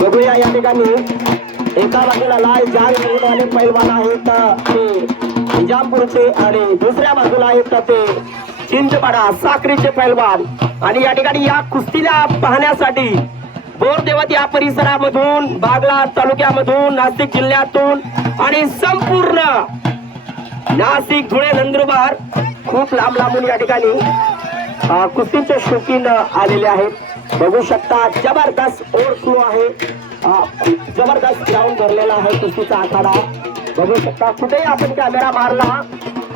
बघूया या ठिकाणी एका बाजूला लाल जाग वाले पैलवान आहेत ते निजामपूरचे आणि दुसऱ्या बाजूला आहेत ते चिंचपाडा साक्रीचे पैलवान. आणि या ठिकाणी या कुस्तीला पाहण्यासाठी बोरदेवत या परिसरामधून बागलाण तालुक्यामधून नाशिक जिल्ह्यातून आणि संपूर्ण नाशिक धुळे नंदुरबार खूप लांब लांबून या ठिकाणी कुस्तीचे शौकीन आलेले आहेत. बघू शकता जबरदस्त ओव्हरफ्लो आहे, जबरदस्त ग्राउंड भरलेला आहे कुस्तीचा आखाडा. बघू शकता कुठेही आपण कॅमेरा मारला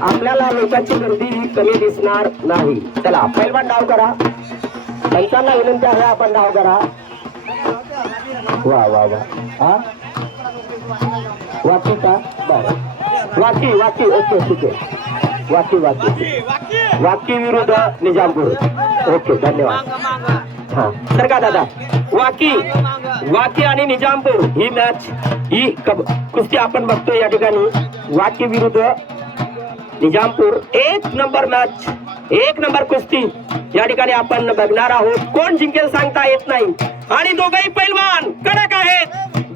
आपल्याला लोकांची गर्दी ही कमी दिसणार नाही. चला पैलवान डाव करा, पंचांना विनंती आहे आपण डाव करा. वा वा वा हा वाकी का वाकी वाकी ओके ठीक आहे. वाकी वाकी वाकी विरुद्ध निजामपूर. ओके धन्यवाद. हा तर का दादा वाकी आणि निजामपूर ही मॅच ही कुस्ती आपण बघतोय या ठिकाणी. वाकी विरुद्ध निजामपूर एक नंबर मॅच, एक नंबर कुस्ती या ठिकाणी आपण बघणार आहोत. कोण जिंकेल सांगता येत नाही आणि दोघही पैलवान कडक आहेत,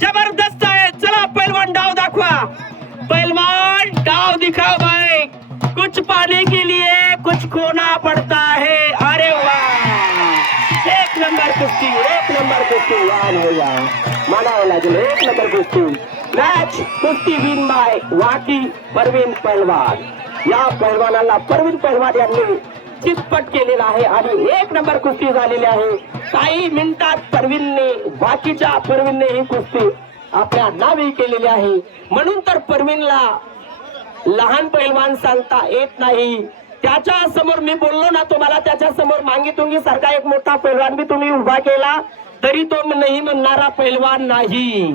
जबरदस्त आहेत. चला पैलवान डाव दाखवा, पैलवान डाव दिखाओ भाई. कुछ पाने के लिए कुछ खोना पड़ता है. अरे वाह एक नंबर कुस्ती, एक नंबर कुस्ती. वाह मानावं लागेल एक नंबर कुस्ती. मॅच कुस्ती विन बाय वाकी परवीन पैलवान. या पैलवानाला परवीन पैलवान यांनी चितपट केलेला आहे आणि एक नंबर कुस्ती झालेली आहे. काही मिनिटात परवीनने ही कुस्ती आपल्या नावी केलेली आहे. म्हणून तर परवीनला लहान पैलवान सांगता येत नाही. त्याच्या समोर मी बोललो ना तुम्हाला, त्याच्या समोर मांगीतुंगी सारखा एक मोठा पैलवान बी तुम्ही उभा केला तरी तो नाही म्हणणारा पैलवान नाही.